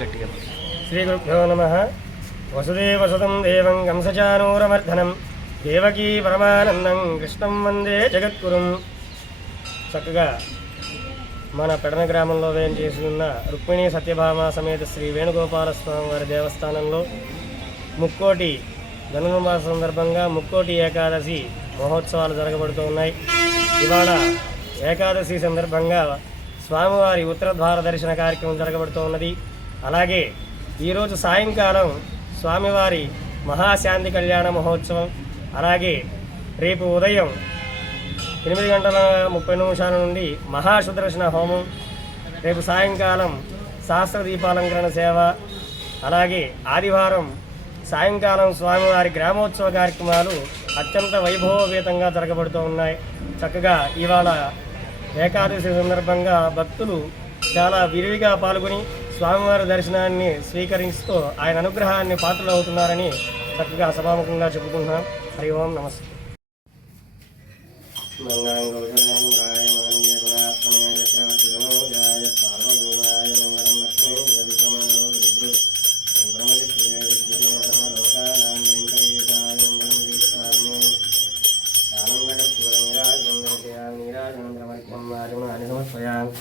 గట్టిగా శ్రీగురుభ్యో నమః. వసుదేవసుతం దేవం కంసచానూరమర్ధనం దేవకీ పరమానందం కృష్ణం వందే జగద్గురుం. చక్కగా మన పెడన గ్రామంలో వేయించేసి ఉన్న రుక్మిణీ సత్యభామ సమేత శ్రీ వేణుగోపాలస్వామి వారి దేవస్థానంలో ముక్కోటి ధనుర్మాస సందర్భంగా ముక్కోటి ఏకాదశి మహోత్సవాలు జరగబడుతూ ఉన్నాయి. ఇవాళ ఏకాదశి సందర్భంగా స్వామివారి ఉత్తరద్వార దర్శన కార్యక్రమం జరగబడుతూ ఉన్నది. అలాగే ఈరోజు సాయంకాలం స్వామివారి మహాశాంతి కళ్యాణ మహోత్సవం, అలాగే రేపు ఉదయం 8:30 నుండి మహాసుదర్శన హోమం, రేపు సాయంకాలం సహస్ర దీపాలంకరణ సేవ, అలాగే ఆదివారం సాయంకాలం స్వామివారి గ్రామోత్సవ కార్యక్రమాలు అత్యంత వైభవోపేతంగా జరగబడుతూ ఉన్నాయి. చక్కగా ఇవాళ ఏకాదశి సందర్భంగా భక్తులు చాలా విరివిగా పాల్గొని స్వామివారి దర్శనాన్ని స్వీకరిస్తూ ఆయన అనుగ్రహాన్ని పాత్రలు అవుతున్నారని చక్కగా సభాముఖంగా చెప్పుకుంటున్నాం. హరి ఓం నమస్తే. సమర్పయామి.